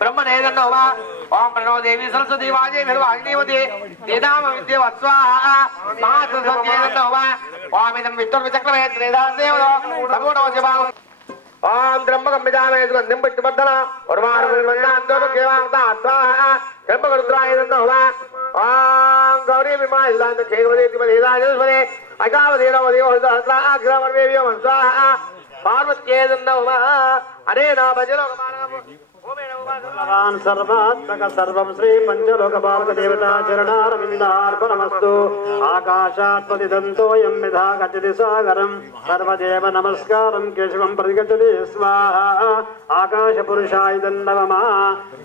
ब्रह्मणेदन्नो वा ओम प्रणो देवी सरस्वती वाजे भगवाग्निवती देदाम विद्यव स्वाहा महासरस्वतीदन्नो वा ओम इदं विष्णुर्विचक्रमे त्रिदासेवो नमो शिवाय ओम ब्रह्मकं विदामे सुगन्धिं पुष्पवर्धना उर्वारुर्वन्दान्तो केवांता स्वाहा ब्रह्मकरुद्रायदन्नो वा ओम गौरी विमाहिलान्त खेगवदेति वदेदाजस्वदे अगावदेरवदेव सहस्रा अग्रवर्वेव्यो स्वाहा पार्वत्येदन्नो वा अनेन भजनो भगवान सर्वात्मक सर्वं श्री पंचलोक बालक देवता चरणारविन्दार्पणमस्तु आकाशात् पतितन्तोऽयं यथा गच्छति सागरं सर्वदेव नमस्कारं केशवं प्रतिगच्छति स्वाहा आकाशपुरुषाय नमः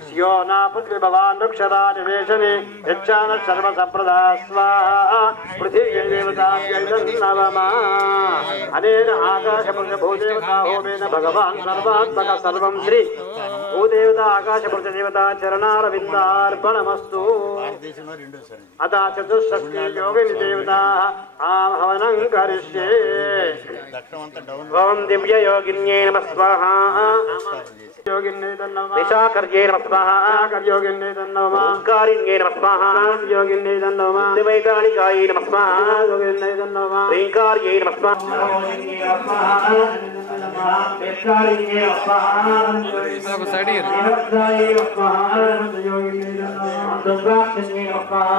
स्यो न पृथ्वी भवान् वृक्षराजवेशने यच्छान सर्वसप्रदा स्वाहा पृथिव्यै देवताभ्यै नमः अनेन आकाशपुरुषभूदेवता होमेन भगवान् सर्वात्मक सर्वं श्री भूदेवता आकाशपुरुष देवता चरणारविन्दार्पणमस्तु अतः चतुष्षष्टि योगिनी देवता हवनं करिष्ये ओम दिव्य योगिन्यै नमः स्वाहा योगिन्यै नमः निशाकर्यै नमः स्वाहा कर्योगिन्यै नमः कारिण्यै नमः स्वाहा योगिन्यै नमः दिवैतालिकायै नमः स्वाहा योगिन्यै नमः ह्रीङ्कार्यै नमः स्वाहा वेत्कारिण्यै नमः स्वाहा योगिन्यै नमः स्वाहा योगिन्यै नमः दुर्गाक्षिण्यै नमः स्वाहा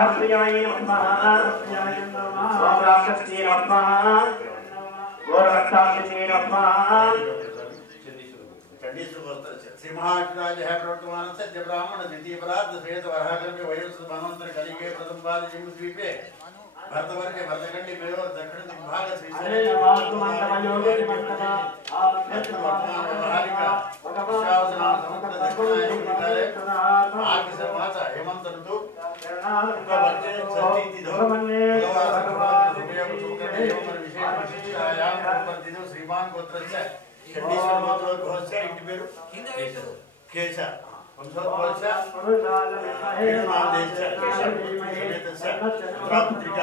हस्त्यायै नमः स्वाहा राक्षस्यै नमः स्वाहा गोरक्षाक्षिण्यै नमः स्वाहा श्री महाराज है प्रवर्तमान सत्य ब्राह्मण द्वितीय परार्ध श्वेत वराहग्रह वयोस्थ मनवंतर कलिगे प्रथम पाद जम्बू द्वीपे भरतवर्ग भरतखंडी मेवर दक्षिण दिग्भाग श्री वास्तु मंडलयोगे मंडला महालिका शावजना समुद्र दक्षिणाय आग से माचा हेमंत ऋतु उनका बच्चे सती धो भगवान रुपया चुकर एवं विशेष विशिष्टायाम पर दिनो श्रीमान गोत्रस्य चंडीश्वर गोत्र घोषा इंటి పేరు కేశ వంశోద్భవస్య నామదేశ కేశ ప్రాప్తిక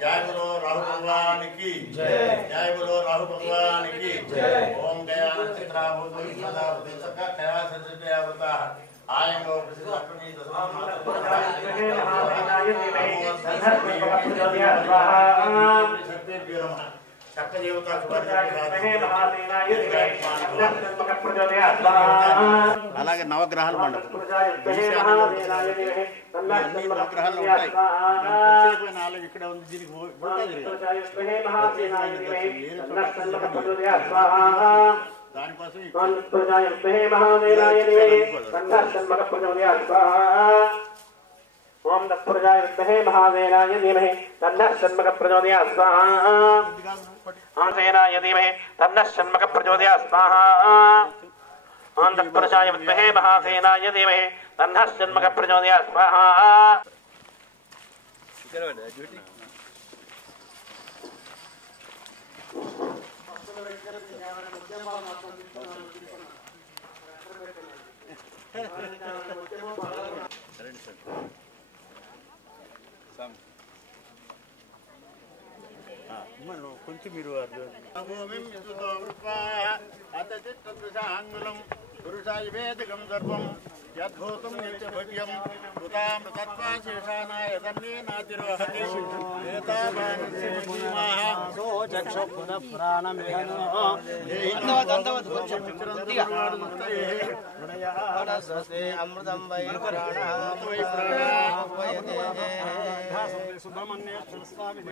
जय बोलो राहु भगवान की जय बोलो राहु भगवान की ओम गयान चित्रा भूतो सदा प्रदेशका कया सजते आवता आयंगो प्रसिद्ध अपनी दशमा शक्ति देवता అలాగే నవగ్రహాల మండపం అన్ని నవగ్రహాలు ఉంటాయి ప్రత్యేకమైన ఆలయం ఇక్కడ ఉంది దీనికి దానికోసం ओम दत्पुरुषाय विद्महे महावीराय धीमहि तन्नः षण्मुखः प्रचोदयात् स्वाहा ओम सेनाय धीमहि तन्नः षण्मुखः प्रचोदयात् स्वाहा ओम दत्पुरुषाय विद्महे महासेनाय धीमहि तन्नः षण्मुखः प्रचोदयात् स्वाहा కొంచెం మీరు పురుషాయ వేదికం సర్వం యద్భూతం నిత్యభవ్యం కృతామృతత్వాశేషానాయ తన్నేనాతిర్వహతి అమృతం వై సుబ్రహ్మణ్యేశ్వర స్వామి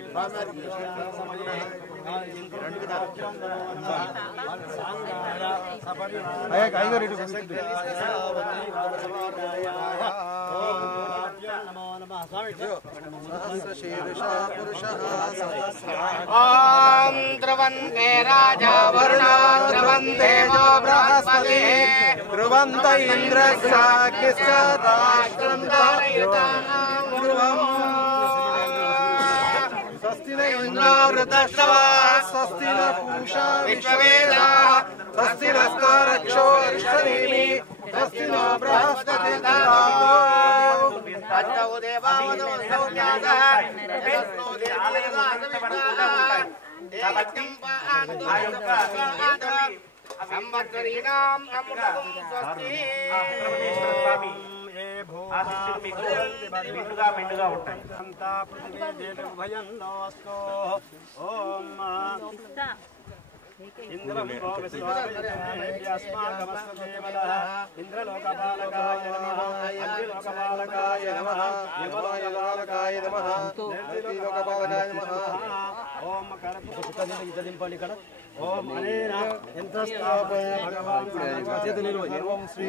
కాయగూర ॐ द्रवन्ते राजा वरुणा द्रवन्ते वो बृहस्पति ध्रुवन्त स्वस्ति न इन्द्रो वृतश्रवा स्वस्ति न पूषा विश्ववेदाः स्वस्ति नस्तारक्षो अरिष्टनेमि स्वस्ति नो बृहस्पतिर्दधातु तच्चौ देवावदो सौज्ञातः यदस्तो संवत्सरीणाम् अमृतम् स्वस्ति ఇంద్రం ఇంద్రలోకపాలకాయ నమః అగ్నిలోకపాలకాయ నమః యమలోకపాలకాయ నమః లోకపాలకాయ నమః ఓం కరదింపండి ఇక్కడ ఓం అనేన యంత్రస్థాపయ భగవాన్ ఓం శ్రీ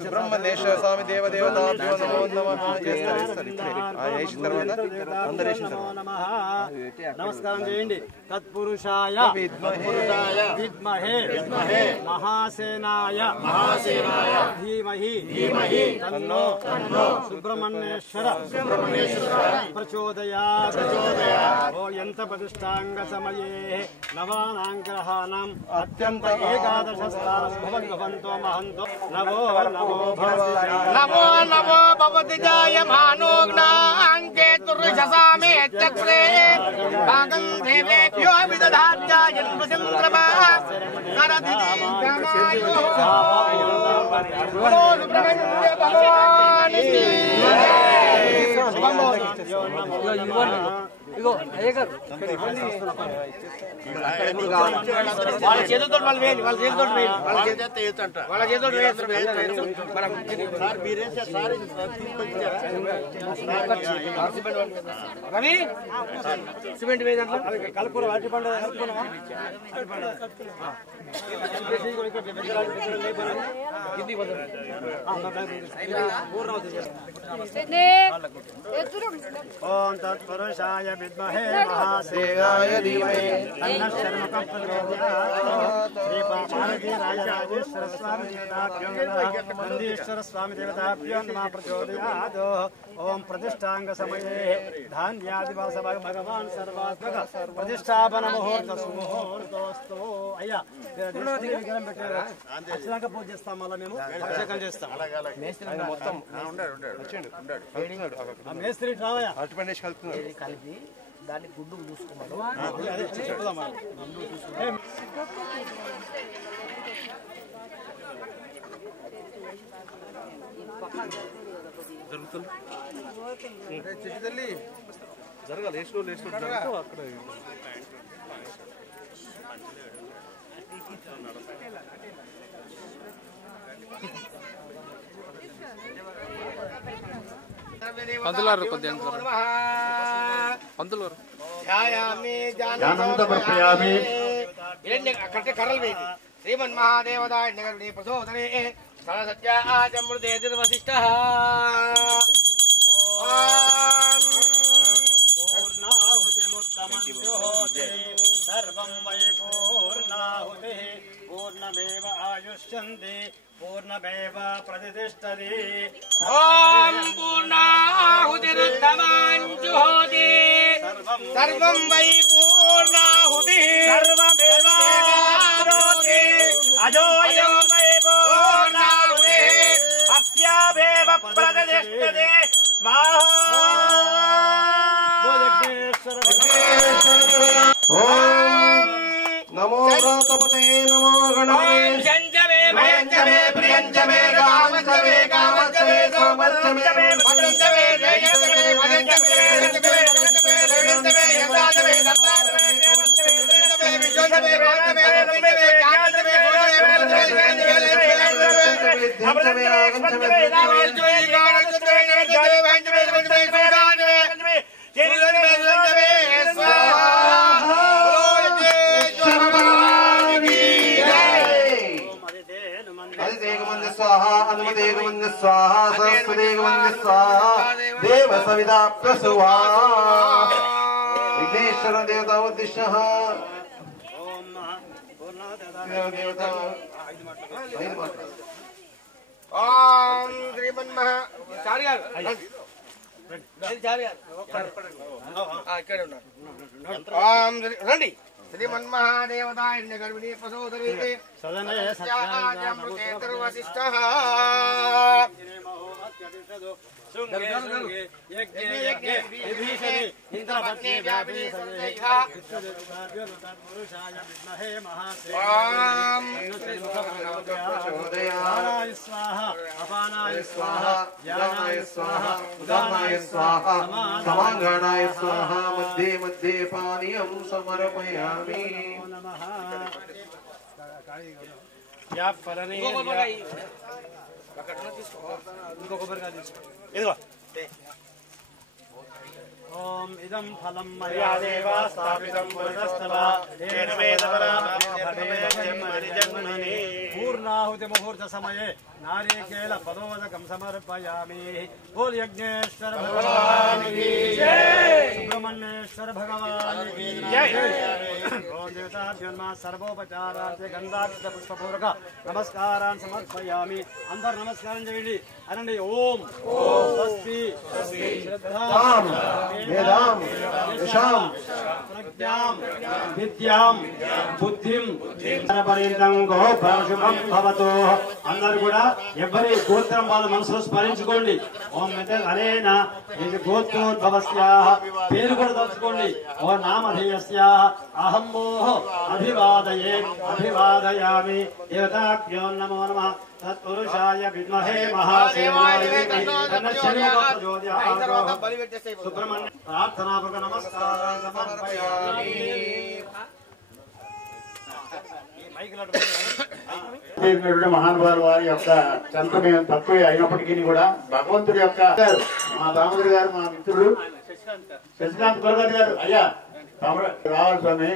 సుబ్రహ్మణ్యేశ్వర స్వామి దేవదేవతాభ్యో నమో నమః చేసిన తర్వాత అందరూ చేసిన తర్వాత నమస్కారం చేయండి. తత్పురుషాయ విద్మహే మహాసేనాయ ధీమహి తన్నో సుబ్రహ్మణ్యేశ్వర ప్రచోదయాత్. ఓ యంత ప్రతిష్టాంగ సమయే నవానాం గ్రహాణం అత్యంత ఏకాదశ స్థానం భవంతో మహంతో నమో నమో నమో నమో భవతి జాయమానోగ్నాంకే తుర్షసామే చక్రే భాగం దేవేభ్యో విదధాత్యాయన్వసింద్రమా కరదిది గమాయో బలో సుబ్రహ్మణ్య భగవానికి ఇగో అయ్య గారు వాళ్ళ చేతులతో వాళ్ళు వేయండి, వాళ్ళ చేతులతో వేయండి, వాళ్ళ చేతులతో రవి సిమెంట్ వేయ దాంట్లో కలుపుర వాటి పండు ఓం తత్పురుషాయ విద్మహే మహాసేనాయ ధీమహి తన్నః శర్మకః ప్రచోదయాత్. శ్రీపాపాలకీరాజరాజేశ్వర స్వామి దేవతాభ్యో నమః నందీశ్వర స్వామి దేవతాభ్యో నమః ప్రచోదయాత్. ఓం ప్రతిష్టాంగ సమయే ధాన్యాదివాస భగవాన్ సర్వాత్మక ప్రతిష్టాపన ముహూర్త సుముహూర్తోస్తు. అయ్యా విగ్రహం పెట్టారు, వచ్చినాక పూజ చేస్తాం, మళ్ళీ మేము అభిషేకం చేస్తాం. మొత్తం మేస్త్రి రావయ్యా కలిపి దాన్ని గుడ్డు చూసుకున్నాడు. తల్లి జరగాలి అక్కడ పంతులారు కొద్దిగా పంతులారు అక్కడికి కర్రలు వేది శ్రీమన్ మహాదేవదాయ నగరుని ప్రచోదనే సత్యాజమృతే వశిష్ట సర్వం వై పూర్ణాహుతి పూర్ణమేవ ఆయుష్యంతి పూర్ణమేవ ప్రతిష్టతి. ఓం పూర్ణాహుతిరుత్తమాంజుహోతి సర్వం వై పూర్ణాహుతి సర్వమేవాప్నోతి అజోయం వై పూర్ణాహుతి అస్యావేవ ప్రతిష్టతి. స్వాహా. నమో వ్రాతపతే నమో గణపతే శంజవే భయంజవే ప్రియంజవే కామంజవే కామంజవే సోమర్జవే భద్రంజవే జయంజవే భజంజవే రంజవే భజంజవే రేవంజవే యదాజవే దత్తాజవే దేవంజవే త్రిజవే విజోజవే రాజవే రవిజవే జ్ఞానజవే భోజవే భద్రజవే అమృతజవే ఆగంజవే రామజవే గానజవే జయంజవే భయంజవే భజంజవే సోదాజవే జయంజవే భజంజవే స్వాహా. స్వాహ అనుమదేగమంది స్వాహ సరస్వదేగమంది స్వాహ देव सविता प्रसुवा विघ्नेश्वर देवता उद्दिश्य ఓం శ్రీమన్మహా ఇక్కడ ఉన్నారు. ఓం రండి. శ్రీమన్మహాదేవతాయ గర్భిణీ ప్రసోదరీ వశిష్ఠః समांगणाय स्वाहा मध्ये मध्ये पानीयं समर्पयामि ओम इदं फलं मया देव स्थापितं पुरतस्तव तेन वेदपरामर्जन्मनि पूर्णाहुति मुहूर्त समये नारिकेल पदोदकं समर्पयामि। बोल यज्ञेश्वर भगवान की जय, सुब्रह्मण्येश्वर भगवान की जय। ओम देवताभ्यन्मा सर्वोपचारार्थे गंधाक्षत पुष्पपूर्वक नमस्कारान् समर्पयामि। अंदर नमस्कारं చేయండి అనండి. ఓం స్వస్తి శ్రద్ధాం వేదాం యశాం ప్రజ్ఞాం విద్యాం బుద్ధిం పర్యంతం గోపశుభం భవతు. అందరూ కూడా ఎవరి గోత్రం వాళ్ళ మనసులో స్మరించుకోండి. ఓం అరేనా గోత్రోద్భవస్యాః పేరు కూడా తలుచుకోండి. ఓ నామధేయస్యాః అహం మోహ అభివాదయే అభివాదయామి. దేవతాభ్యో నమో నమః. తత్పురుషాయ విద్మహే మహాదేవాయ సుబ్రహ్మణ్య ప్రార్థనాపూర్వక నమస్కారాన్ని సమర్పయామి. మహానుభావులు వారి యొక్క చంద్రమే తక్కువే అయినప్పటికీ కూడా భగవంతుడి యొక్క మా దామోదర్ గారు, మా మిత్రుడు శశికాంత్ కొరగారి గారు, అయ్యా రావాలి స్వామి,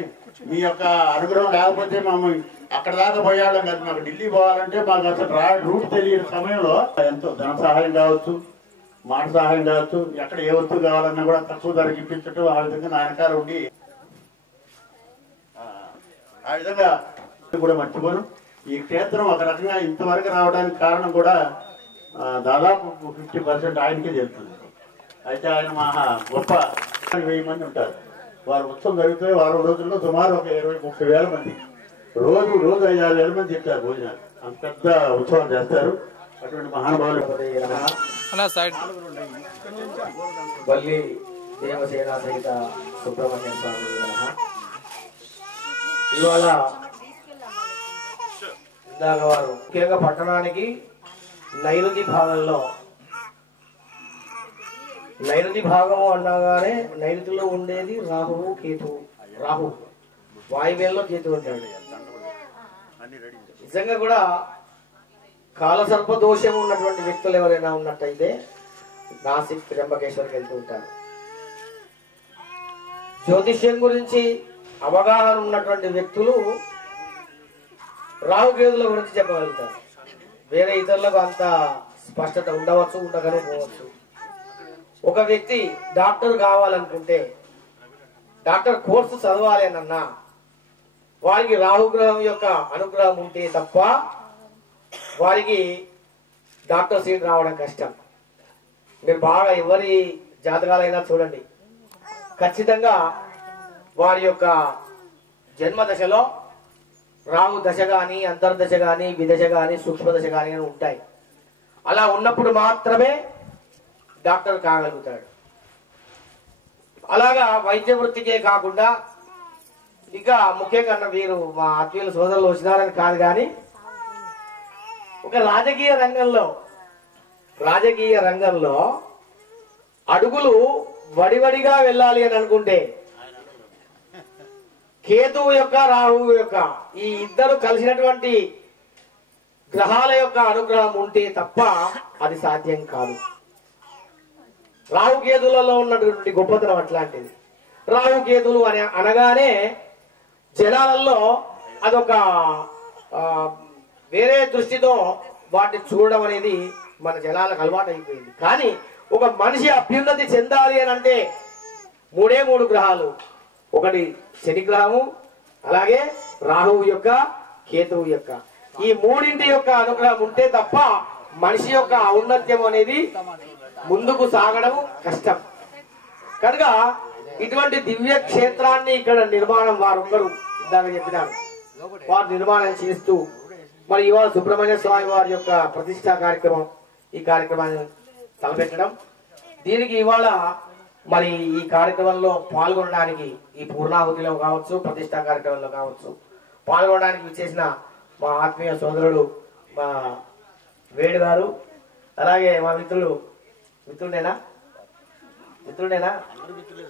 మీ యొక్క అనుగ్రహం లేకపోతే మమ్మల్ని అక్కడ దాకా పోయాళ్ళం కాదు. మాకు ఢిల్లీ పోవాలంటే మాకు అసలు రూట్ తెలియని సమయంలో ఎంతో ధన సహాయం కావచ్చు, మాట సహాయం కావచ్చు, ఎక్కడ ఏ వస్తువు కావాలన్నా కూడా తక్కువ ధరకు ఇప్పించటం, ఆ విధంగా నా వెనకాల ఉండి ఆ విధంగా కూడా మర్చిపోను. ఈ క్షేత్రం ఒక రకంగా ఇంతవరకు రావడానికి కారణం కూడా దాదాపు 50% ఆయనకే తెలుస్తుంది. అయితే ఆయన మా గొప్ప 1000 మంది ఉంటారు. వారు ఉత్సవం జరిగితే వారం రోజుల్లో సుమారు ఒక 20-30 వేల మంది రోజు 5-6 వేల మంది చెప్తారు భోజనాలు. అంత పెద్ద ఉత్సవం చేస్తారు. అటువంటి మహానుభావులు వల్లి దేవసేన సహిత సుబ్రహ్మణ్య స్వామి ఇవాళ ఇందాక వారు ముఖ్యంగా పట్టణానికి నైరుతి భాగము అనగానే నైరుతిలో ఉండేది రాహువు కేతువు. రాహు వాయువ్యంలో కేతువు ఉంటాడు. నిజంగా కూడా కాలసర్ప దోషం ఉన్నటువంటి వ్యక్తులు ఎవరైనా ఉన్నట్టయితే నాసిక్ త్ర్యంబకేశ్వర్కి వెళ్తూ ఉంటారు. జ్యోతిష్యం గురించి అవగాహన ఉన్నటువంటి వ్యక్తులు రాహుకేతుల గురించి చెప్పగలుగుతారు. వేరే ఇతరులకు అంత స్పష్టత ఉండవచ్చు, ఉండకపోవచ్చు. ఒక వ్యక్తి డాక్టర్ కావాలనుకుంటే, డాక్టర్ కోర్సు చదవాలి అన్నా వారికి రాహుగ్రహం యొక్క అనుగ్రహం ఉంటే తప్ప వారికి డాక్టర్ సీట్ రావడం కష్టం. మీరు బాగా ఎవరి జాతకాలైనా చూడండి, ఖచ్చితంగా వారి యొక్క జన్మ దశలో రాహు దశ కానీ, అంతర్దశ కానీ, విదశ కానీ, సూక్ష్మ దశ కానీ ఉంటాయి. అలా ఉన్నప్పుడు మాత్రమే డాక్టర్ కాగలుగుతాడు. అలాగా వైద్య వృత్తికే కాకుండా ఇంకా ముఖ్యంగా వీరు మా ఆత్మీయుల సోదరులు వచ్చినారని కాదు, కానీ ఒక రాజకీయ రంగంలో అడుగులు వడివడిగా వెళ్ళాలి అని అనుకుంటే కేతువు యొక్క రాహువు యొక్క ఈ ఇద్దరు కలిసినటువంటి గ్రహాల యొక్క అనుగ్రహం ఉంటే తప్ప అది సాధ్యం కాదు. రాహుకేతులలో ఉన్నటువంటి గొప్పతనం అట్లాంటిది. రాహుకేతులు అని అనగానే జనాలలో అదొక వేరే దృష్టితో వాటిని చూడడం అనేది మన జనాలకు అలవాటు అయిపోయింది. కానీ ఒక మనిషి అభ్యున్నతి చెందాలి అని అంటే మూడు గ్రహాలు. ఒకటి శని గ్రహము, అలాగే రాహువు యొక్క, కేతువు యొక్క, ఈ మూడింటి యొక్క అనుగ్రహం ఉంటే తప్ప మనిషి యొక్క ఔన్నత్యం అనేది ముందుకు సాగడం కష్టం. కనుక ఇటువంటి దివ్య క్షేత్రాన్ని ఇక్కడ నిర్మాణం వారొక్కరు ఇందాక చెప్పినారు, వారు నిర్మాణం చేస్తూ మరి ఇవాళ సుబ్రహ్మణ్య స్వామి వారి యొక్క ప్రతిష్టా కార్యక్రమం, ఈ కార్యక్రమాన్ని తలపెట్టడం, దీనికి ఇవాళ మరి ఈ కార్యక్రమంలో పాల్గొనడానికి ఈ పూర్ణాహుతిలో కావచ్చు, ప్రతిష్టా కార్యక్రమంలో కావచ్చు పాల్గొనడానికి విచ్చేసిన మా ఆత్మీయ సోదరుడు మా వేడు గారు, అలాగే మా మిత్రుడేనా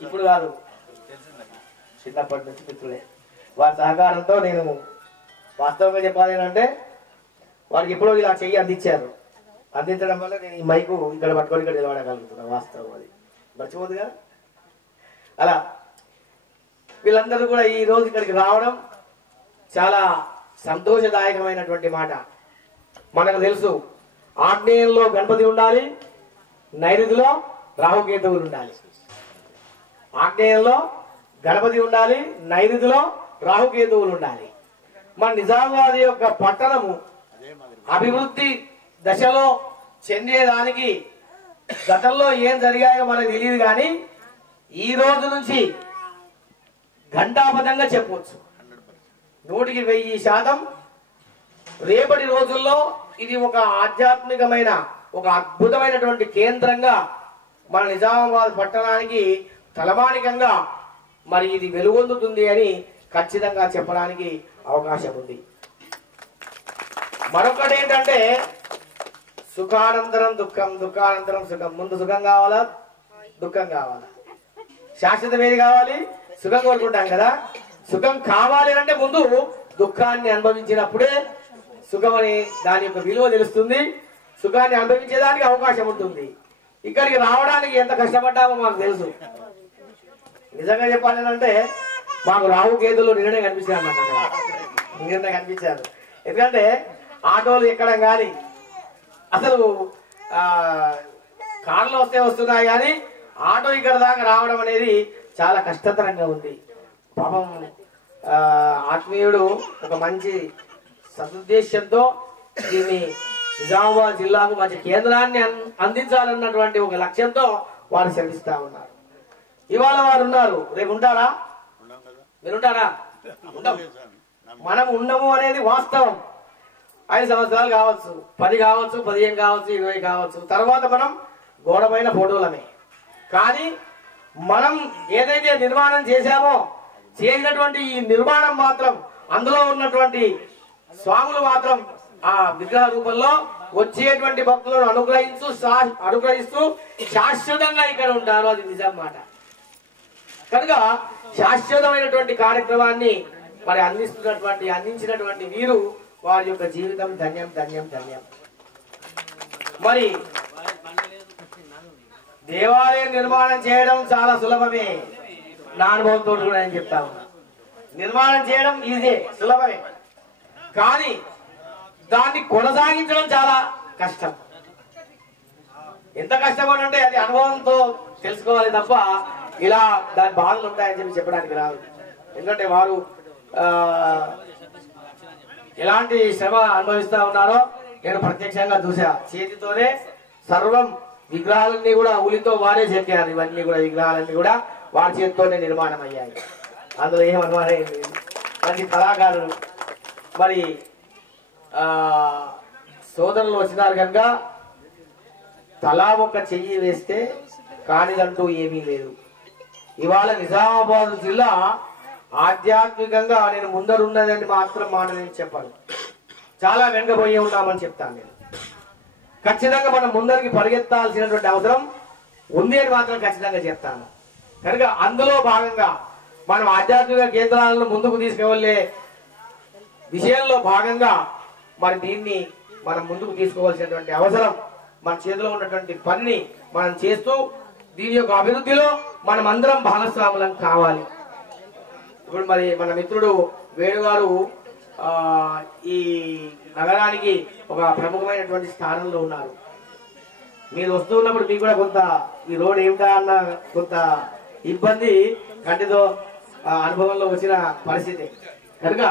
ఇప్పుడు కాదు, చిన్నప్పటి నుంచి మిత్రుడే. వారి సహకారంతో నేను వాస్తవంగా చెప్పాలి అంటే వారికి ఎప్పుడో ఇలా చెయ్యి అందించారు. అందించడం వల్ల నేను ఈ మైకు ఇక్కడ పట్టుకొని ఇక్కడ నిలబడగలుగుతున్నా. వాస్తవం అది మర్చిపోదుగా. అలా వీళ్ళందరూ కూడా ఈ రోజు ఇక్కడికి రావడం చాలా సంతోషదాయకమైనటువంటి మాట. మనకు తెలుసు ఆగ్నేయంలో గణపతి ఉండాలి, నైరుతిలో రాహుకేతువులు ఉండాలి. ఆగ్నేయంలో గణపతి ఉండాలి, నైరుతిలో రాహుకేతువులు ఉండాలి. మన నిజామాబాద్ యొక్క పట్టణము అభివృద్ధి దశలో చెందేదానికి గతంలో ఏం జరిగాయో మనకు తెలియదు, కానీ ఈ రోజు నుంచి ఘంటాపథంగా చెప్పవచ్చు, 100% రేపటి రోజుల్లో ఇది ఒక ఆధ్యాత్మికమైన, ఒక అద్భుతమైనటువంటి కేంద్రంగా మన నిజామాబాద్ పట్టణానికి తలమానికంగా మరి ఇది వెలుగొందుతుంది అని ఖచ్చితంగా చెప్పడానికి అవకాశం ఉంది. మరొకటి ఏంటంటే సుఖానంతరం దుఃఖం, దుఃఖానంతరం సుఖం. ముందు సుఖం కావాలా, దుఃఖం కావాలా? శాశ్వతం ఏది కావాలి? సుఖం కోరుకుంటాం కదా. సుఖం కావాలి అంటే ముందు దుఃఖాన్ని అనుభవించినప్పుడే సుఖం అని దాని యొక్క విలువ తెలుస్తుంది, సుఖాన్ని అనుభవించేదానికి అవకాశం ఉంటుంది. ఇక్కడికి రావడానికి ఎంత కష్టపడ్డామో మాకు తెలుసు. నిజంగా చెప్పాలంటే మాకు రాహుకేతులు నిన్ననే కనిపించారు అన్నమాట, నిన్న కనిపించారు. ఎందుకంటే ఆటోలు ఎక్కడం కానీ, అసలు కార్లు వస్తున్నాయి కానీ ఆటో ఇక్కడ దాకా రావడం అనేది చాలా కష్టతరంగా ఉంది. పాపం ఆత్మీయుడు ఒక మంచి సదుద్దేశంతో దీన్ని నిజామాబాద్ జిల్లాకు మంచి కేంద్రాన్ని అందించాలన్నటువంటి ఒక లక్ష్యంతో వారు శ్రమిస్తా ఉన్నారు. ఇవాళ వారు ఉన్నారు, రేపు ఉంటారా? మీరుంటారా? మనం ఉండము అనేది వాస్తవం. 5 సంవత్సరాలు కావచ్చు, 10 కావచ్చు, 15 కావచ్చు, 20 కావచ్చు, తర్వాత మనం గోడపైన ఫోటోలమే. కానీ మనం ఏదైతే నిర్మాణం చేశామో చేసినటువంటి ఈ నిర్మాణం మాత్రం, అందులో ఉన్నటువంటి స్వాములు మాత్రం ఆ విగ్రహ రూపంలో వచ్చేటువంటి భక్తులను అనుగ్రహిస్తూ శాశ్వతంగా ఇక్కడ ఉంటారు. అది నిజం మాట. కనుక శాశ్వతమైనటువంటి కార్యక్రమాన్ని మరి అందించినటువంటి వీరు, వారి యొక్క జీవితం ధన్యం ధన్యం ధన్యం. మరి దేవాలయం నిర్మాణం చేయడం చాలా సులభమే, నా అనుభవంతో కూడా నేను చెప్తా ఉన్నా. నిర్మాణం చేయడం ఈజీ, సులభమే. కానీ దాన్ని కొనసాగించడం చాలా కష్టం. ఎంత కష్టం అంటే అది అనుభవంతో తెలుసుకోవాలి తప్ప ఇలా దాని బాధలు ఉంటాయని చెప్పడానికి రాదు. ఎందుకంటే వారు ఎలాంటి శ్రమ అనుభవిస్తా ఉన్నారో నేను ప్రత్యక్షంగా చూసా. చేతితోనే సర్వం విగ్రహాలన్నీ కూడా ఉలితో వారే చెక్కారు. ఇవన్నీ కూడా విగ్రహాలన్నీ కూడా వారి చేతితోనే నిర్మాణం అయ్యాయి. అందులో ఏం అనుమానం లేదు. మంచి కళాకారులు. మరి సోదరులు వచ్చినారు కనుక తలా ఒక చెయ్యి వేస్తే కానిదంటూ ఏమీ లేదు. ఇవాళ నిజామాబాద్ జిల్లా ఆధ్యాత్మికంగా నేను ముందరున్నదని మాత్రం మాట నేను చెప్పాను, చాలా వెనుకపోయి ఉన్నామని చెప్తాను నేను. ఖచ్చితంగా మనం ముందరికి పరిగెత్తాల్సినటువంటి అవసరం ఉంది అని మాత్రం ఖచ్చితంగా చెప్తాను. కనుక అందులో భాగంగా మనం ఆధ్యాత్మిక కేంద్రాలను ముందుకు తీసుకువెళ్లే విషయంలో భాగంగా మరి దీన్ని మనం ముందుకు తీసుకోవాల్సినటువంటి అవసరం, మన చేతిలో ఉన్నటువంటి పనిని మనం చేస్తూ దీని యొక్క అభివృద్ధిలో మనం అందరం భాగస్వాములం కావాలి. ఇప్పుడు మరి మన మిత్రుడు వేణుగారు ఈ నగరానికి ఒక ప్రముఖమైనటువంటి స్థానంలో ఉన్నారు. మీరు వస్తున్నప్పుడు మీకు కూడా కొంత ఈ రోడ్ ఏమిటా అన్న కొంత ఇబ్బంది కంటితో అనుభవంలో వచ్చిన పరిస్థితి కనుక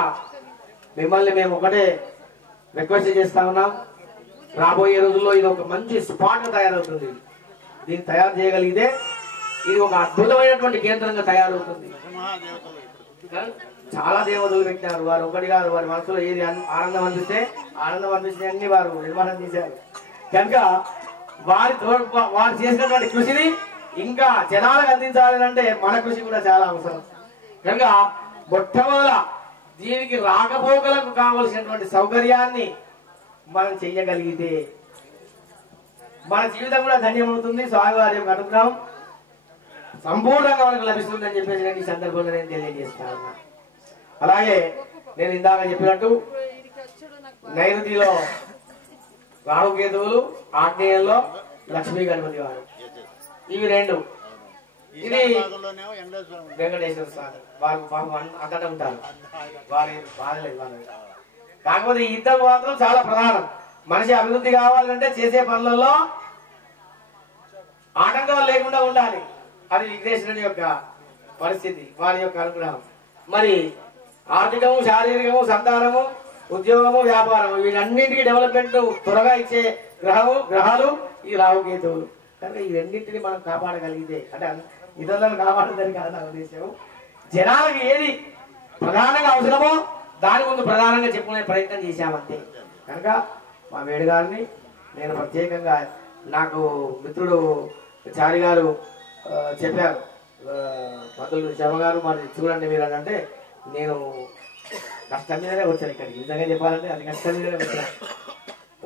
మిమ్మల్ని మేము ఒకటే రిక్వెస్ట్ చేస్తా ఉన్నాం. రాబోయే రోజుల్లో ఇది ఒక మంచి స్పాట్ తయారవుతుంది. దీన్ని తయారు చేయగలిగితే ఇది ఒక అద్భుతమైనటువంటి కేంద్రంగా తయారవుతుంది. చాలా దేవతలు పెట్టినారు వారు, ఒకటి కాదు. వారి మనసులో ఏది ఆనందం అనిపిస్తే అన్ని వారు నిర్మాణం చేశారు. కనుక వారు చేసినటువంటి కృషిని ఇంకా జనాలకు అందించాలి అంటే మన కృషి కూడా చాలా అవసరం. కనుక మొట్టమొదట దీనికి రాకపోకలకు కావలసినటువంటి సౌకర్యాన్ని మనం చెయ్యగలిగితే మన జీవితం కూడా ధన్యమవుతుంది. స్వామివారి యొక్క అనుగ్రహం సంపూర్ణంగా మనకు లభిస్తుందని చెప్పేసి నేను ఈ సందర్భంలో నేను తెలియజేస్తా ఉన్నా. అలాగే నేను ఇందాక చెప్పినట్టు నైరుతిలో రాహుకేతువులు, ఆగ్నేయంలో లక్ష్మీ గణపతి వారు, ఇవి రెండు. ఇది వెంకటేశ్వర స్వామి వారు పాపం అక్కడ ఉంటారు, వారి బాధలేదు వాళ్ళు. కాకపోతే ఈ ఇద్దరు మాత్రం చాలా ప్రధానం. మనిషి అభివృద్ధి కావాలంటే చేసే పనులలో ఆటంకం లేకుండా ఉండాలి. అది విఘ్నేశ్వరుని యొక్క పరిస్థితి, వారి యొక్క అనుగ్రహం. మరి ఆర్థికము, శారీరకము, సంతానము, ఉద్యోగము, వ్యాపారము వీటన్నింటికి డెవలప్మెంట్ త్వరగా ఇచ్చే గ్రహాలు ఈ రాహుకేతువులు. కనుక ఈ రెండింటిని మనం కాపాడగలిగితే, అంటే ఇతరులను కాపాడదని కాదు నా ఉద్దేశం, జనాలకు ఏది ప్రధానంగా అవసరమో దాని ముందు ప్రధానంగా చెప్పుకునే ప్రయత్నం చేశామంతే. కనుక మా వేడు గారిని నేను ప్రత్యేకంగా, నాకు మిత్రుడు చారి గారు చెప్పారు, మంత్రులు శర్మ గారు మరి చూడండి మీరు అని అంటే, నేను కష్టం మీదనే వచ్చాను ఇక్కడికి. నిజంగా చెప్పాలంటే అది కష్టం మీదనే వచ్చాను.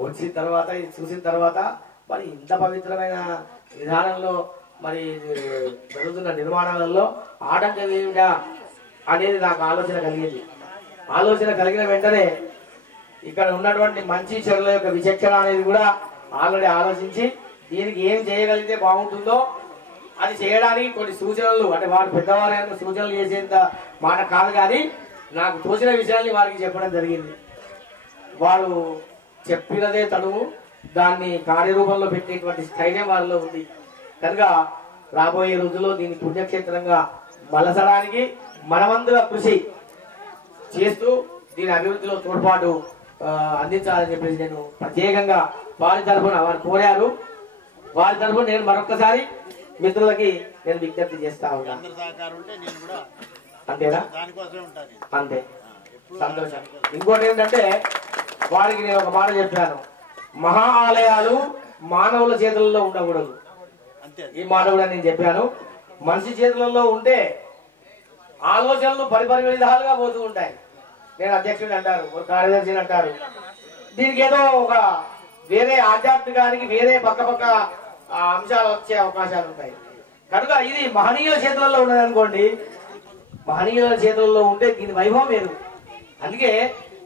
వచ్చిన తర్వాత ఇది చూసిన తర్వాత మరి ఇంత పవిత్రమైన విధానంలో మరి జరుగుతున్న నిర్మాణాలలో ఆటంకం ఏమిటా అనేది నాకు ఆలోచన కలిగింది. ఆలోచన కలిగిన వెంటనే ఇక్కడ ఉన్నటువంటి మంచి చెడుల యొక్క విచక్షణ అనేది కూడా ఆల్రెడీ ఆలోచించి దీనికి ఏం చేయగలిగితే బాగుంటుందో అది చేయడానికి కొన్ని సూచనలు, అంటే వారు పెద్దవారైన సూచనలు చేసేంత మాట కాదు, కానీ నాకు తోచిన విషయాన్ని వారికి చెప్పడం జరిగింది. వారు చెప్పినదే తడువు, దాన్ని కార్యరూపంలో పెట్టేటువంటి స్థైర్యం వారిలో ఉంది. కనుక రాబోయే రోజుల్లో దీన్ని పుణ్యక్షేత్రంగా మలసడానికి మనమందుగా కృషి చేస్తూ దీని అభివృద్ధిలో తోడ్పాటు అందించాలని చెప్పేసి నేను ప్రత్యేకంగా వారి తరఫున, వారు కోరారు, వారి తరఫున నేను మరొక్కసారి మిత్రులకి నేను విజ్ఞప్తి చేస్తా ఉన్నాను. అంతేనా? అంతే, సంతోషం. ఇంకోటి ఏంటంటే వారికి నేను ఒక మాట చెప్పాను, మహా ఆలయాలు మానవుల చేతులలో ఉండకూడదు. ఈ మాట కూడా నేను చెప్పాను. మనిషి చేతులలో ఉంటే ఆలోచనలు పరిపరి విధాలుగా పోతూ ఉంటాయి. నేను అధ్యక్షుడు అంటారు, ఒక కార్యదర్శిని అంటారు. దీనికి ఏదో ఒక వేరే ఆధ్యాత్మికానికి వేరే పక్క అంశాలు వచ్చే అవకాశాలు ఉంటాయి. కనుక ఇది మహనీయుల చేతులలో ఉన్నది అనుకోండి, మహనీయుల చేతుల్లో ఉంటే దీని వైభవం వేరు. అందుకే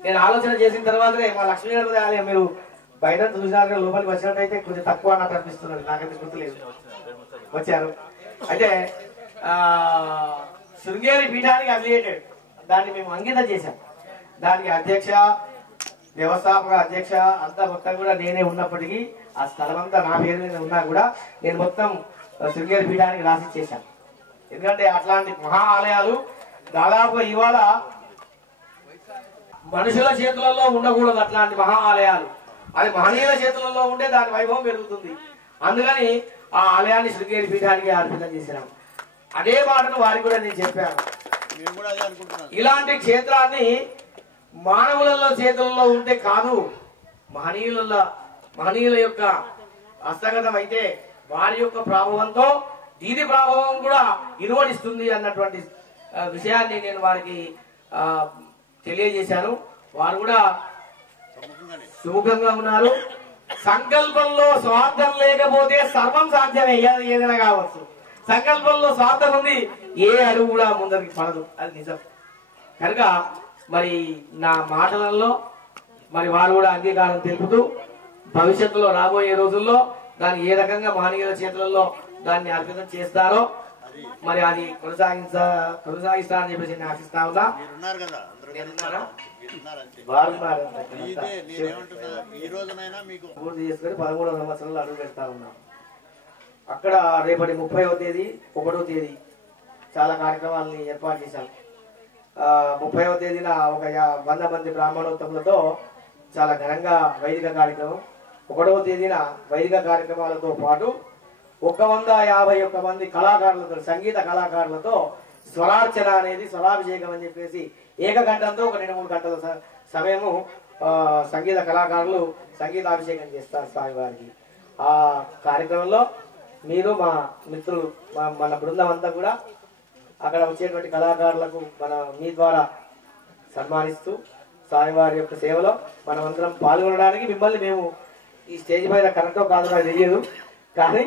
నేను ఆలోచన చేసిన తర్వాతనే మా లక్ష్మీ గణపతి ఆలయం మీరు బయట చూసినారు, లోపలికి వచ్చినట్టయితే కొంచెం తక్కువ అన్నట్టు అనిపిస్తున్నది, నాకైతే గుర్తులేదు. వచ్చారు అయితే శృంగేరి పీఠానికి అఫిలియేటెడ్, దాన్ని మేము అంకితం చేశాం. దానికి అధ్యక్ష, వ్యవస్థాపక అధ్యక్ష అంతా మొత్తం కూడా నేనే ఉన్నప్పటికీ ఆ స్థలం అంతా నా పేరు మీద ఉన్నా కూడా నేను మొత్తం శృంగేరి పీఠానికి రాసిచ్చేశాను. ఎందుకంటే అట్లాంటి మహా ఆలయాలు దాదాపు ఇవాళ మనుషుల చేతులలో ఉండకూడదు. అట్లాంటి మహా ఆలయాలు అది మహనీయుల చేతులలో ఉంటే దాని వైభవం పెరుగుతుంది. అందుకని ఆ ఆలయాన్ని శృంగేరి పీఠానికి అర్పితం చేసినాం. అదే మాటను వారికి కూడా నేను చెప్పాను. ఇలాంటి క్షేత్రాన్ని మానవులలో చేతులలో ఉంటే కాదు, మహనీయుల యొక్క హస్తగతం అయితే వారి యొక్క ప్రభావంతో దీని ప్రభావం కూడా ఇరువడిస్తుంది అన్నటువంటి విషయాన్ని నేను వారికి తెలియజేశాను. వారు కూడా సుముఖంగా ఉన్నారు. సంకల్పంలో స్వార్థం లేకపోతే సర్వం సాధ్యమే, ఏదైనా కావచ్చు. సంకల్పంలో స్వార్థం ఉంది, ఏ అడుగు కూడా ముందరికి పడదు, అది నిజం. కనుక మరి నా మాటలలో మరి వారు కూడా అంగీకారం తెలుపుతూ భవిష్యత్తులో రాబోయే రోజుల్లో దాన్ని ఏ రకంగా మహనీయుల చేతులలో దాన్ని అర్పితం చేస్తారో మరి అది కొనసాగిస్తారని చెప్పేసి నేను ఆశిస్తా ఉన్నా. మీరున్నారు కదా అందరూ నేనున్నారా? మీరున్నారు అంతే. బాగున్నారు. ఇదే నేనేమంటున్నా, ఈ రోజునైనా మీకు పూర్తి చేసుకొని 13వ సంవత్సరంలో అడుగు పెడతా ఉన్నాం. అక్కడ రేపటి 30వ తేదీ 1వ తేదీ చాలా కార్యక్రమాలని ఏర్పాటు చేశాం. 30వ తేదీన ఒక 100 మంది బ్రాహ్మణోత్తములతో చాలా ఘనంగా వైదిక కార్యక్రమం. 1వ తేదీన వైదిక కార్యక్రమాలతో పాటు 151 మంది కళాకారులతో, సంగీత కళాకారులతో స్వరార్చన అనేది, స్వరాభిషేకం అని చెప్పేసి ఏకగంటంతో ఒక 2-3 గంటల సమయము సంగీత కళాకారులు సంగీతాభిషేకం చేస్తారు స్వామివారికి. ఆ కార్యక్రమంలో మీరు, మా మిత్రులు, మన బృందం అంతా కూడా అక్కడ వచ్చేటువంటి కళాకారులకు మీ ద్వారా సన్మానిస్తూ స్వామివారి యొక్క సేవలో మనమందరం పాల్గొనడానికి మిమ్మల్ని మేము ఈ స్టేజ్ పైన కరెక్టో కాదో నాకు తెలియదు, కానీ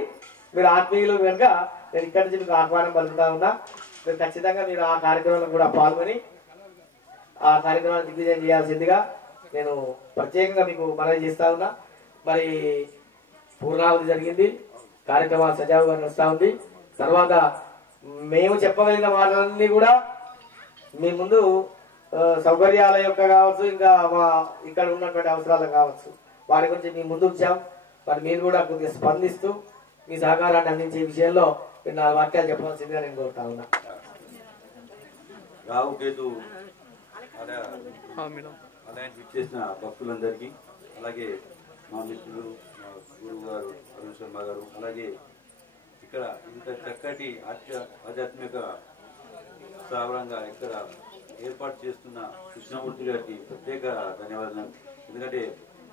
మీరు ఆత్మీయులు కనుక నేను ఇక్కడి నుంచి మీకు ఆహ్వానం పలుకుతా ఉన్నా. మీరు ఖచ్చితంగా మీరు ఆ కార్యక్రమంలో కూడా పాల్గొని ఆ కార్యక్రమాన్ని దిగ్విజయం చేయాల్సిందిగా నేను ప్రత్యేకంగా మీకు మనవి చేస్తా ఉన్నా. మరి పూర్ణావతి జరిగింది, కార్యక్రమాలు సజావుగా నడుస్తూ ఉంది. తర్వాత మేము చెప్పగలిగిన మాటలన్నీ కూడా మీ ముందు సౌకర్యాల యొక్క కావచ్చు, ఇంకా మా ఇక్కడ ఉన్నటువంటి అవసరాలు కావచ్చు, వాటి గురించి మీ ముందు ఉంచాం. మరి మీరు కూడా కొద్దిగా స్పందిస్తూ మీ సహకారాన్ని అందించే విషయంలో మీరు 4 వాక్యాలు చెప్పవలసిందిగా నేను కోరుతా ఉన్నా. రావుకేతు అలాంటి ఇచ్చేసిన భక్తులందరికీ, అలాగే మా మిత్రులు, మా గురువు గారు అరుణ్ శర్మ గారు, అలాగే ఇక్కడ ఇంత చక్కటి ఆధ్యాత్మిక స్థావరంగా ఇక్కడ ఏర్పాటు చేస్తున్న కృష్ణమూర్తి గారికి ప్రత్యేక ధన్యవాదాలు. ఎందుకంటే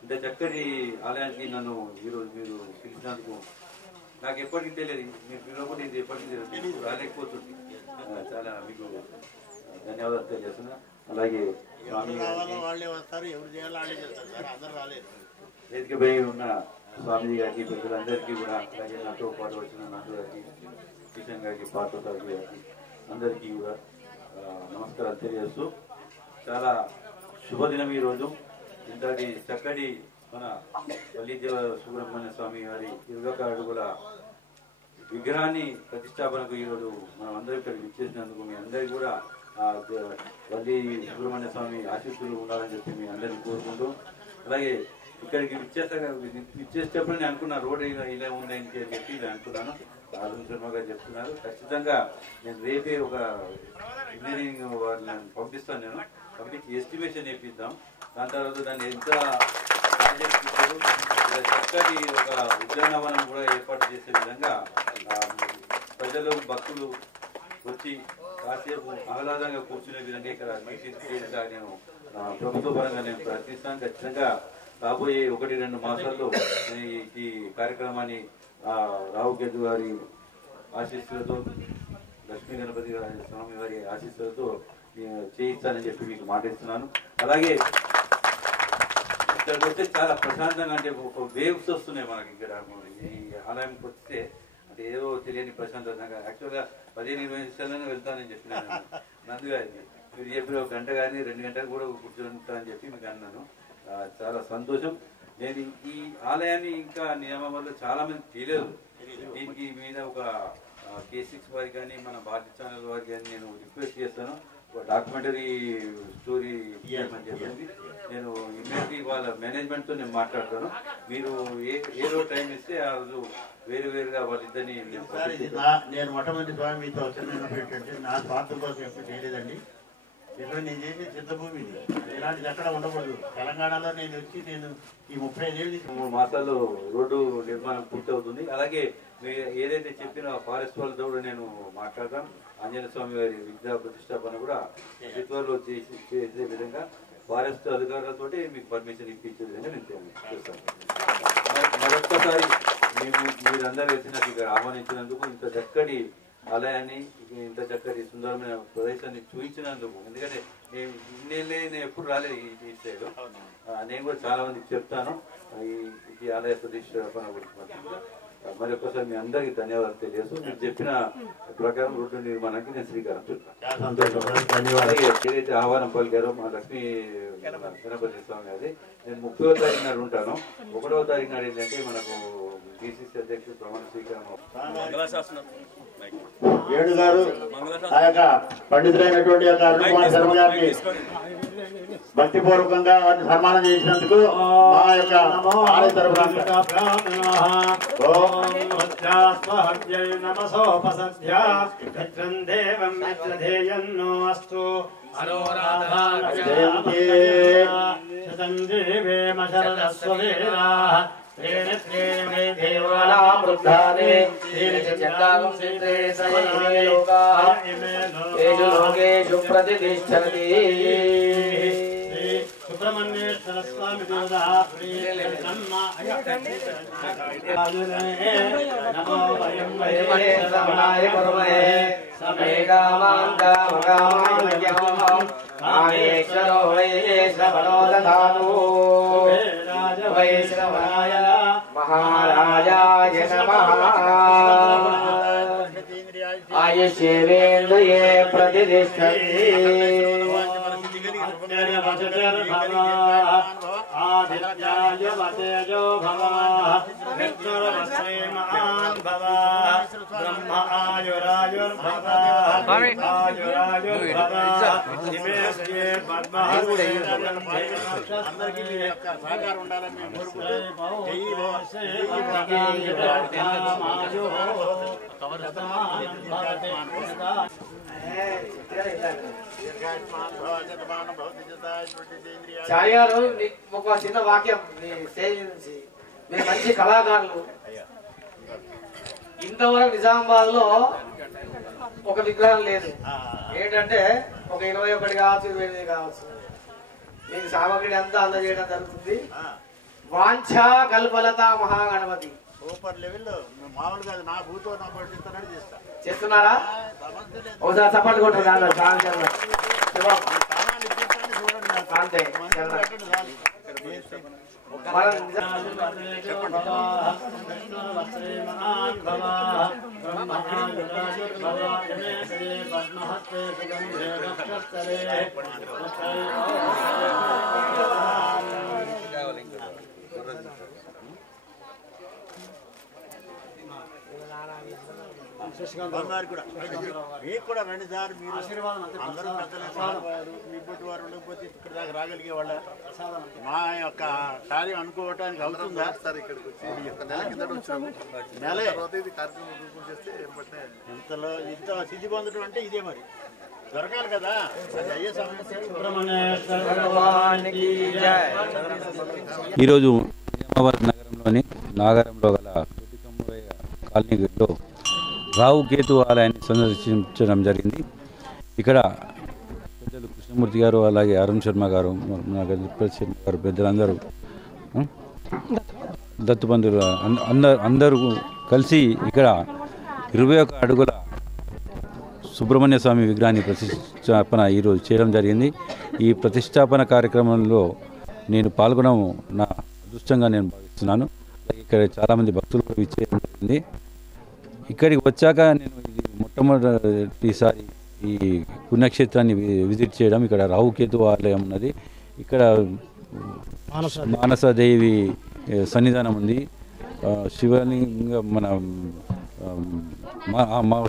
ఇంత చక్కటి ఆలయానికి నన్ను ఈరోజు మీరు పిలిచినందుకు నాకు ఎప్పటికీ తెలియదు, మీరు పిలవకుండా ఇది ఎప్పటికీ తెలియదు, రాలేకపోతుంది. చాలా మీకు ధన్యవాదాలు తెలియజేస్తున్నా. అలాగే వాళ్ళే వస్తారు, ఎవరు చేయాలో వాళ్ళే చేస్తారు సార్, అందరూ రాలేదు. వేదికపై ఉన్న స్వామి గారికి, పెద్దలందరికీ కూడా, అలాగే నాతో పాటు వచ్చిన నందు గారికి, కిషన్ గారికి, పార్వతి గారికి అందరికీ కూడా నమస్కారాలు తెలియజేస్తూ, చాలా శుభదినం ఈరోజు. ఇంతటి చక్కటి మన వల్లీదేవ సుబ్రహ్మణ్య స్వామి వారి 21 అడుగుల విగ్రహాన్ని ప్రతిష్టాపనకు ఈరోజు మనం అందరూ ఇక్కడికి ఇచ్చేసినందుకు మీ అందరికీ కూడా వల్లి సుబ్రహ్మణ్య స్వామి ఆశీస్సులు ఉండాలని చెప్పి మీ అందరినీ కోరుకుంటూ, అలాగే ఇక్కడికి ఇచ్చేసేటప్పుడు నేను అనుకున్నా రోడ్ ఇలా ఉంది అని చెప్పి నేను అనుకున్నాను. అరుణ్ శర్మ గారు చెప్తున్నారు, ఖచ్చితంగా నేను రేపే ఒక ఇంజనీరింగ్ వాళ్ళని పంపిస్తాను, నేను పంపించి ఎస్టిమేషన్ వేపిద్దాం. దాని తర్వాత దాన్ని ఎంత ప్రాజెక్ట్ ఇచ్చారు, చక్కటి ఒక ఉద్యానవనం కూడా ఏర్పాటు చేసే విధంగా ప్రజలు, భక్తులు వచ్చి కాసేపు ఆహ్లాదంగా కూర్చునే విధంగా ఇక్కడ మీటింగ్గా నేను ప్రభుత్వ పరంగా నేను ప్రయత్నిస్తాను. ఖచ్చితంగా రాబోయే 1-2 మాసాల్లో ఈ కార్యక్రమాన్ని రావుకేతు గారి ఆశీస్సులతో, లక్ష్మీ గణపతి స్వామి వారి ఆశీస్సులతో చేయిస్తానని చెప్పి మీకు మాటిస్తున్నాను. అలాగే ఇక్కడికి వస్తే చాలా ప్రశాంతంగా, అంటే ఒక వేవ్స్ వస్తున్నాయి మనకి ఇక్కడ ఈ ఆలయంకి వస్తే, అంటే ఏదో తెలియని ప్రశాంతత. యాక్చువల్గా 15-20 నిమిషాలను వెళ్తానని చెప్పినాను నందు గారికి. మీరు చెప్పిన 1 గంట కానీ 2 గంటలు కూడా కూర్చొని చెప్పి మీకు అన్నాను. చాలా సంతోషం. నేను ఈ ఆలయాన్ని ఇంకా నియమం వల్ల చాలా మంది తెలియదు. దీనికి మీద ఒక K6 వారికి కానీ, మన భారతీయ ఛానల్ వారికి కానీ నేను రిక్వెస్ట్ చేస్తాను, ఒక డాక్యుమెంటరీ స్టోరీ ఇవ్వమని చెప్పి నేను ఇమ్మీడియట్లీ వాళ్ళ మేనేజ్మెంట్తో నేను మాట్లాడతాను. మీరు ఏ రోజు టైం ఇస్తే ఆ రోజు వేరువేరుగా వాళ్ళిద్దరిని నేను మొట్టమొదటి స్వామి మీతో ఏంటంటే నా స్వార్థం కోసం ఎప్పుడు చేయలేదండి. ఇక్కడ నేను చేసే సిద్ధభూమి ఇలాంటిది ఎక్కడ ఉండకూడదు. తెలంగాణలో నేను వచ్చి నేను ఈ 35 ఏళ్ళు 3 మాసాల్లో రోడ్డు నిర్మాణం పూర్తవుతుంది. అలాగే మీరు ఏదైతే చెప్పిన ఫారెస్ట్ వాళ్ళతో కూడా నేను మాట్లాడతాను. ఆంజనేయ స్వామి వారి విద్యా ప్రతిష్టాపన కూడా చిత్తూరులో చేసే విధంగా ఫారెస్ట్ అధికారులతో మీకు పర్మిషన్ ఇప్పించే విధంగా నేను చేస్తాను. మరొక్కసారి మీరందరూ వచ్చి నాకు ఇక్కడ ఆహ్వానించినందుకు, ఇంత చక్కటి ఆలయాన్ని, ఇంత చక్కటి సుందరమైన ప్రదేశాన్ని చూపించినందుకు. ఎందుకంటే నేను ఎప్పుడు రాలేదు ఈ సైడ్, నేను కూడా చాలా మందికి చెప్తాను ఈ ఆలయ ప్రతిష్టాపన గురించి. మరొకసారి మీ అందరికీ ధన్యవాదాలు తెలియజేస్తూ, మీరు చెప్పిన ప్రకారం రోడ్డు నిర్మాణానికి నేను శ్రీకారం చుట్టాను. ఏదైతే ఆహ్వానం పలికారో మా లక్ష్మీ గణపతి స్వామి అది. నేను 30వ తారీఖు నాడు ఉంటాను. 1వ తారీఖు నాడు ఏంటంటే మనకు DCC అధ్యక్షుడు ప్రమాణ స్వీకారం. వేణు గారు ఆ యొక్క పండితులైనటువంటి యొక్క అరుణ్ కుమార్ శర్మ గారిని భక్తిపూర్వకంగా వారిని సన్మానం చేసినందుకు మా యొక్క ఆలయ తరఫున प्रतिष्ठति सुब्रह्मण्येश्वर स्वामी नमो वयं वयमाय परमये समे कामेश्वरो वैश्रवणो दधातु वैश्रवणाय महाराजाय नमः आयुष्येवेन्द्रिये प्रतिष्ठति आदित्याय वतेजो भव विष्णुर्वश्रीमान् भव ब्रह्म आयुरायुर्भव आयुरायुर्भव इमे श्री అందరికీ మీ యొక్క సహకారం ఉండాలని మేము చారి గారు ఒక చిన్న వాక్యం మీ స్టేజ్ నుంచి. మీరు మంచి కళాకారులు. ఇంతవరకు నిజామాబాద్ లో ఒక విగ్రహం లేదు. ఏంటంటే ఒక 21 కావచ్చు, 28 కావచ్చు. మీకు సామగ్రి అంతా అందజేయడం జరుగుతుంది. వాంఛా కల్పలత మహాగణపతి సూపర్ లెవెల్లో మామూలుగా నా భూతో నా పట్టిస్తానని చేస్తా. చేస్తున్నారా? ఒకసారి చప్పట్లు కొట్టారు. అంతే. బంగారు కూడా మీకు కూడా రండి సార్. మీరు అందరూ పెద్దలు మీ పొట్టి వారు ఉండకపోతే ఇక్కడ దాకా రాగలిగే వాళ్ళ మా యొక్క కార్యం అనుకోవటానికి అవుతుందా సార్? ఇక్కడికి నెలే ఇంతలో ఇంత సిద్ధి పొందడం అంటే ఇదే మరి దొరకాలి కదా. అది అయ్యే సమస్య. ఈరోజు నిజామాబాద్ నగరంలోని నాగరంలో గల కాలనీలో రావు కేతు ఆలయాన్ని సందర్శించడం జరిగింది. ఇక్కడ పెద్దలు కృష్ణమూర్తి గారు, అలాగే అరుణ్ శర్మ గారు, శర్మ గారు, పెద్దలందరూ దత్తుబంధువులు అందరూ కలిసి ఇక్కడ 21 అడుగుల సుబ్రహ్మణ్య స్వామి విగ్రహాన్ని ప్రతిష్టాపన ఈరోజు చేయడం జరిగింది. ఈ ప్రతిష్టాపన కార్యక్రమంలో నేను పాల్గొనడం నా అదృష్టంగా నేను భావిస్తున్నాను. ఇక్కడ చాలామంది భక్తులు కూడా విచ్చేయడం జరిగింది. ఇక్కడికి వచ్చాక నేను ఇది మొట్టమొదటిసారి ఈ పుణ్యక్షేత్రాన్ని విజిట్ చేయడం. ఇక్కడ రావుకేతు ఆలయం ఉన్నది. ఇక్కడ మానసదేవి సన్నిధానం ఉంది. శివలింగం మన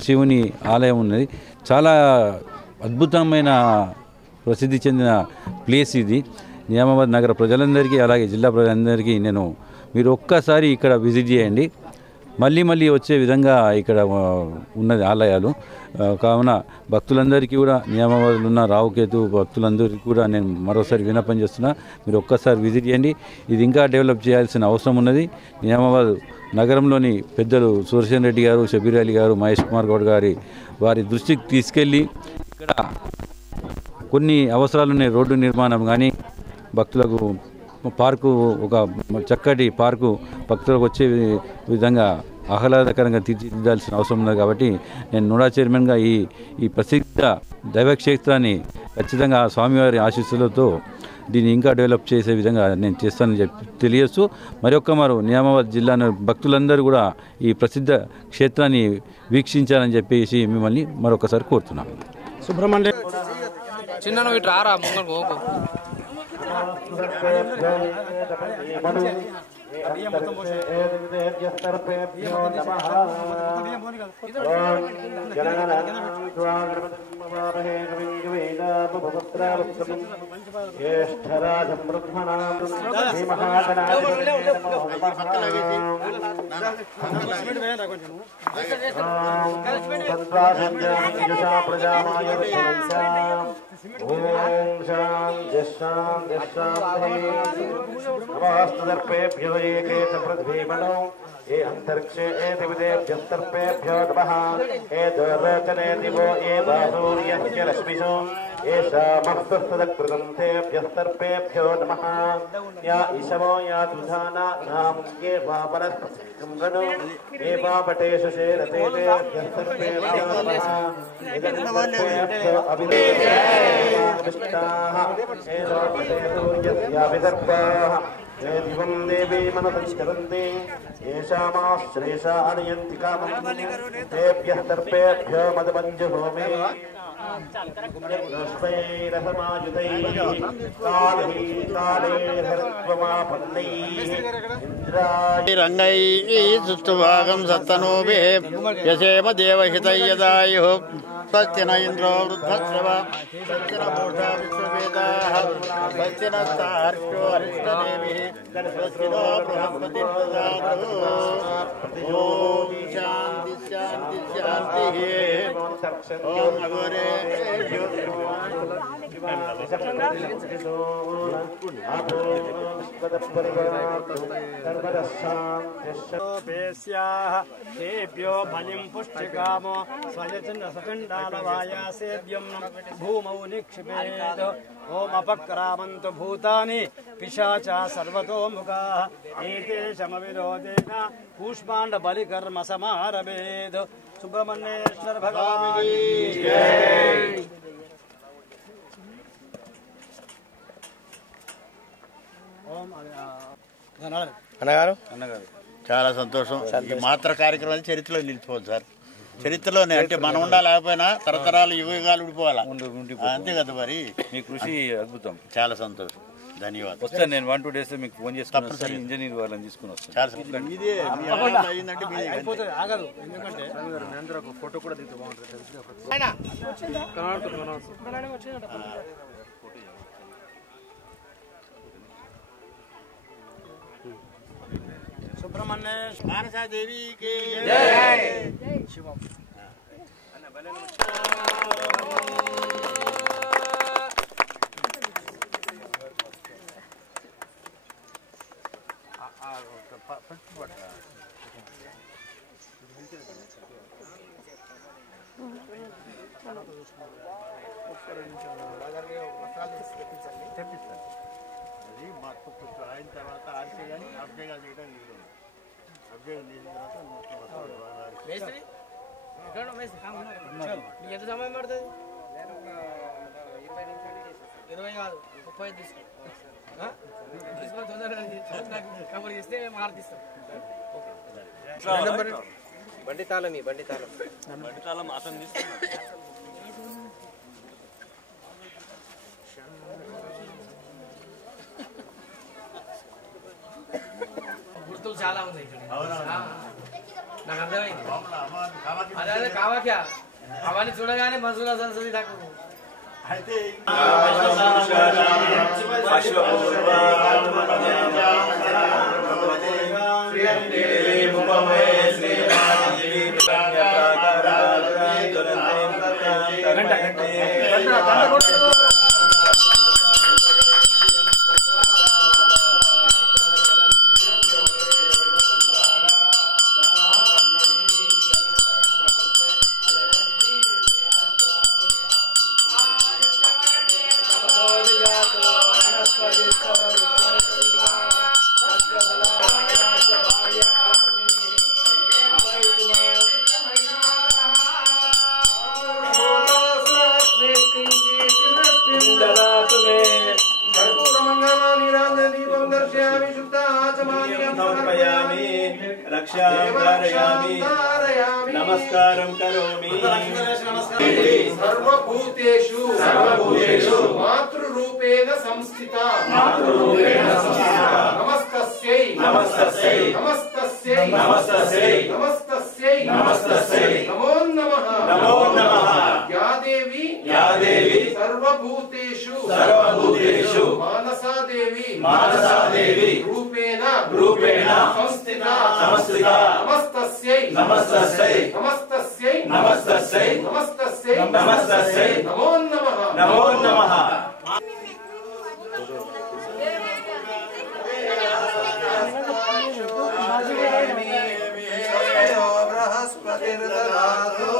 శివుని ఆలయం ఉన్నది. చాలా అద్భుతమైన ప్రసిద్ధి చెందిన ప్లేస్ ఇది. నిజామాబాద్ నగర ప్రజలందరికీ అలాగే జిల్లా ప్రజలందరికీ మీరు ఒక్కసారి ఇక్కడ విజిట్ చేయండి. మళ్ళీ వచ్చే విధంగా ఇక్కడ ఉన్నది ఆలయాలు. కావున భక్తులందరికీ కూడా నిజామాబాద్లో ఉన్న రావుకేతు భక్తులందరికీ కూడా నేను మరోసారి విన్నపం చేస్తున్నా. మీరు ఒక్కసారి విజిట్ చేయండి. ఇది ఇంకా డెవలప్ చేయాల్సిన అవసరం ఉన్నది. నిజామాబాద్ నగరంలోని పెద్దలు సూర్యసేన్ రెడ్డి గారు, షబీర్ అలీ గారు, మహేష్ కుమార్ గౌడ్ వారి దృష్టికి తీసుకెళ్ళి ఇక్కడ కొన్ని అవసరాలున్నాయి. రోడ్డు నిర్మాణం కానీ, భక్తులకు పార్కు, ఒక చక్కటి పార్కు భక్తులకు వచ్చే విధంగా ఆహ్లాదకరంగా తీర్చిదిద్దాల్సిన అవసరం ఉన్నది. కాబట్టి నేను నోడా చైర్మన్గా ఈ ప్రసిద్ధ దైవక్షేత్రాన్ని ఖచ్చితంగా స్వామివారి ఆశీస్సులతో దీన్ని ఇంకా డెవలప్ చేసే విధంగా నేను చేస్తానని తెలియజేస్తూ మరొకమారు నిజామాబాద్ జిల్లా భక్తులందరూ కూడా ఈ ప్రసిద్ధ క్షేత్రాన్ని వీక్షించాలని చెప్పేసి మిమ్మల్ని మరొకసారి కోరుతున్నాను. సుబ్రహ్మణ్య చిన్న ఇటు రారా ముంగ नमस्तर्पेभ्यो एके च पृथ्वीमणौ ये अंतरिक्षे एतिविदेभ्यस्तर्पेभ्यो नमः ये दुर्रचने दिवो ये सूर्यस्य रश्मिषु ये शामस्तस्तदकृतं तेभ्यस्तर्पेभ्यो नमः या ईशवो या दुधाना नाम ये वा वनस्पतिं गणो ये वा पटेषु शेरते तेभ्यस्तर्पेभ्यो नमः इदन्तर्पेभ्यो अभिदेशाः ये लोपते सूर्यस्याभिदर्पाः ये दिवं देवी मनसंचरन्ति येषामाश्रेषा अनयन्ति कामं तेभ्यः तर्पेभ्यो मदमञ्जुहोमे रसमायुधैः कालैः कालैर्हरत्वमापन्नैः रङ्गैः सुष्ठुभागं सत्तनूभिः यशेम देवहितैयदायुः स्वस्ति न इन्द्रो वृद्धश्रव स्वस्ति न मूषा विश्ववेदाः स्वस्ति नस्तार्क्ष्यो अरिष्टदेविः स्वस्ति नो बृहस्पतिर्ददातु ॐ शान्ति शान्ति शान्तिः ॐ अघोरे तेभ्यो बलिं पुष्टिकामो स्वयचन्द्रसकण्डालवायासेभ्यं भूमौ निक्षिपेत् ओम अपक्रामन्तु भूतानि पिशाचा सर्वतोमुखाः एते शमविरोधेन कूष्माण्डबलिकर्म समारभेत् सुब्रह्मण्येश्वर भगवान् की जय। అన్నగారు చాలా సంతోషం. ఈ మాత్ర కార్యక్రమాలు చరిత్రలో నిలిచిపోదు సార్. చరిత్రలోనే అంటే మనం ఉండాలేకపోయినా తరతరాలు యుగాలు ఉండిపోవాలా, అంతే కదా మరి. మీ కృషి అద్భుతం, చాలా సంతోషం, ధన్యవాదాలు. వస్తాను నేను 1-2 days మీకు ఫోన్ చేసుకుని ఇంజనీర్ వాళ్ళని తీసుకుని వస్తాను. చాలా ఇదే మీ ఆనందం అయ్యిందంటే మీదే అంతే. ఆగదు, ఎందుకంటే ఫోటో కూడా దిగుతూ బాగుంటుంది. సుబ్రహ్మణ్యేశ్వర మానసాదేవికి జై. శివం తెప్పిస్తాను. అది మొత్తం కొంచెం అయిన తర్వాత ఆర్సీ కానీ అబ్జేగాలు చేయడం లేదు. అబ్జేగాలు చేసిన తర్వాత మొత్తం మేస్త్రి ఎక్కడ మేస్త్రి నీకు ఎంత సమయం పడుతుంది? 20 కాదు 35 తీసుకో. తీసుకొని తొందరగా కబర్ చేస్తే మేము ఆర్తిస్తాం. బండి తాళం అతను తీసుకున్నాం. గుర్తులు చాలా ఉన్నాయి ఇక్కడ. నాకు అర్థమైంది. అదే కావాక్యా అవన్నీ చూడగానే మధుర సరస్వతి నాకు అయితే Thank you. నమస్కారం కరోమి సర్వభూతేషు మాతృరూపేణ సంస్థిత నమస్తస్యై నమస్తస్యై నమస్తస్యై నమస్తస్యై నమస్తస్యై నమస్తస్యై నమో నమః నమో నమః యా దేవి సర్వభూతేషు మానసాదేవి రూపేణ సంస్థిత నమస్తస్యై నమస్తస్యై నమస్తస్యై నమస్తస్యై నమస్తస్యై నమస్తస్యై నమో నమః